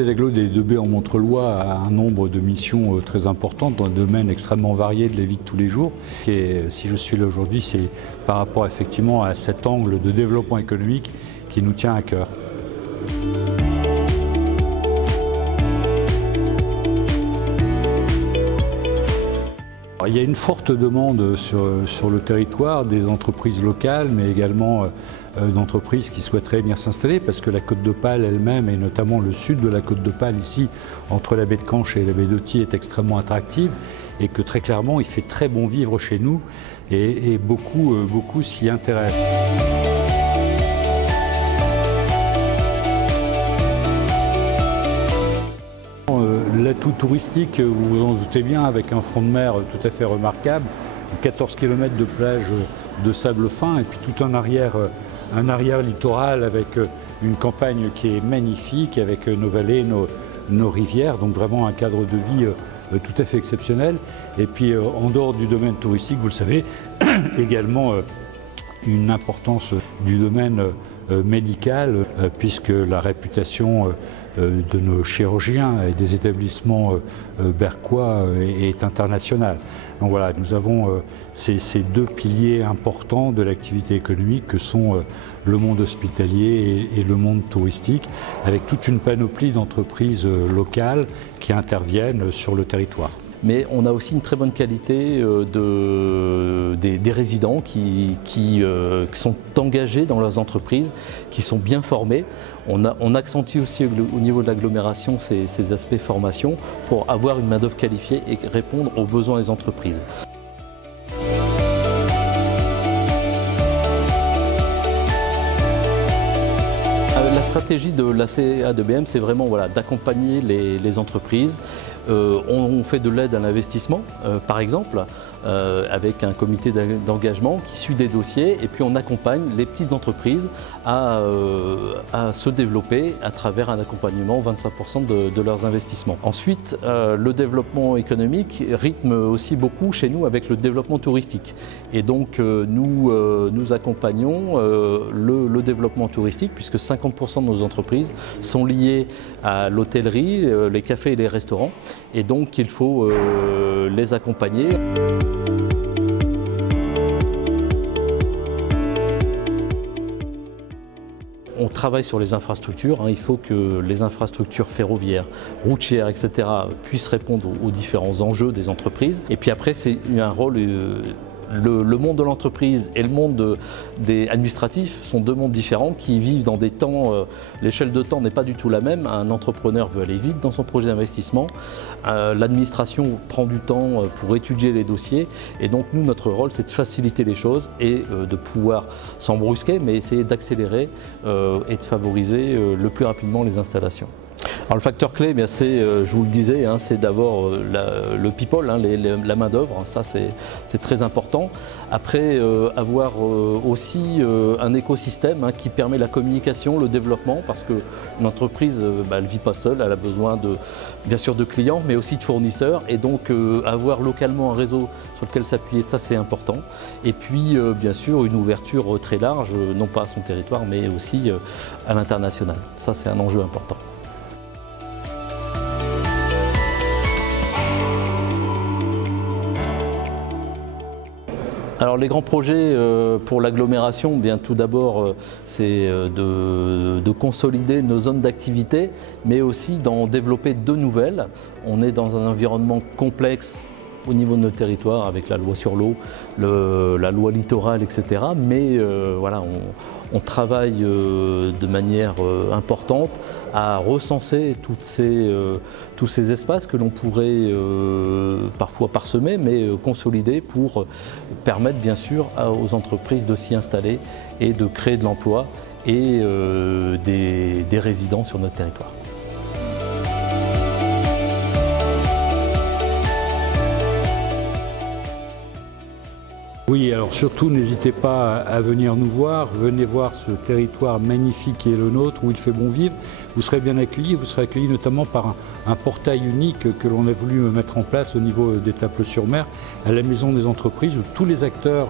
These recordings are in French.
comité d'agglo des 2B en Montreuil a un nombre de missions très importantes dans un domaine extrêmement varié de la vie de tous les jours. Et si je suis là aujourd'hui, c'est par rapport effectivement à cet angle de développement économique qui nous tient à cœur. Il y a une forte demande sur le territoire des entreprises locales, mais également d'entreprises qui souhaiteraient venir s'installer, parce que la Côte d'Opale elle-même, et notamment le sud de la Côte d'Opale, ici, entre la baie de Canche et la baie d'Authie, est extrêmement attractive, et que très clairement, il fait très bon vivre chez nous, et beaucoup s'y intéressent. L'atout touristique, vous vous en doutez bien, avec un front de mer tout à fait remarquable, 14 km de plage de sable fin et puis tout un arrière littoral avec une campagne qui est magnifique, avec nos vallées, nos rivières, donc vraiment un cadre de vie tout à fait exceptionnel. Et puis en dehors du domaine touristique, vous le savez, également une importance du domaine médical, puisque la réputation de nos chirurgiens et des établissements berquois est internationale. Donc voilà, nous avons ces deux piliers importants de l'activité économique que sont le monde hospitalier et le monde touristique, avec toute une panoplie d'entreprises locales qui interviennent sur le territoire. Mais on a aussi une très bonne qualité des résidents qui sont engagés dans leurs entreprises, qui sont bien formés. On accentue aussi au niveau de l'agglomération ces aspects formation pour avoir une main-d'œuvre qualifiée et répondre aux besoins des entreprises. La stratégie de la CA2BM, c'est vraiment d'accompagner les entreprises. On fait de l'aide à l'investissement, par exemple, avec un comité d'engagement qui suit des dossiers, et puis on accompagne les petites entreprises à se développer à travers un accompagnement 25% de leurs investissements. Ensuite, le développement économique rythme aussi beaucoup chez nous avec le développement touristique. Et donc nous accompagnons le développement touristique, puisque 50% de nos entreprises sont liées à l'hôtellerie, les cafés et les restaurants. Et donc il faut les accompagner. On travaille sur les infrastructures, il faut que les infrastructures ferroviaires, routières, etc. puissent répondre aux différents enjeux des entreprises. Et puis après, c'est un rôle... Le monde de l'entreprise et le monde administratif sont deux mondes différents qui vivent dans des temps, l'échelle de temps n'est pas du tout la même. Un entrepreneur veut aller vite dans son projet d'investissement, l'administration prend du temps pour étudier les dossiers, et donc nous, notre rôle, c'est de faciliter les choses et de pouvoir, sans brusquer, mais essayer d'accélérer et de favoriser le plus rapidement les installations. Alors le facteur clé, c'est, je vous le disais, c'est d'abord le people, la main d'œuvre, ça c'est très important. Après, avoir aussi un écosystème qui permet la communication, le développement, parce qu'une entreprise, elle ne vit pas seule, elle a besoin bien sûr de clients, mais aussi de fournisseurs, et donc avoir localement un réseau sur lequel s'appuyer, ça c'est important. Et puis bien sûr une ouverture très large, non pas à son territoire, mais aussi à l'international. Ça c'est un enjeu important. Alors les grands projets pour l'agglomération, bien tout d'abord c'est de consolider nos zones d'activité, mais aussi d'en développer de nouvelles. On est dans un environnement complexe au niveau de nos territoires avec la loi sur l'eau, la loi littorale, etc. Mais voilà, on travaille de manière importante à recenser tous ces espaces que l'on pourrait parfois parsemer, mais consolider pour permettre bien sûr aux entreprises de s'y installer et de créer de l'emploi et des résidents sur notre territoire. Oui, alors surtout n'hésitez pas à venir nous voir, venez voir ce territoire magnifique qui est le nôtre, où il fait bon vivre. Vous serez bien accueillis, vous serez accueillis notamment par un portail unique que l'on a voulu mettre en place au niveau d'Étaples-sur-Mer, à la Maison des entreprises, où tous les acteurs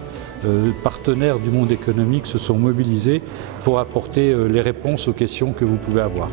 partenaires du monde économique se sont mobilisés pour apporter les réponses aux questions que vous pouvez avoir.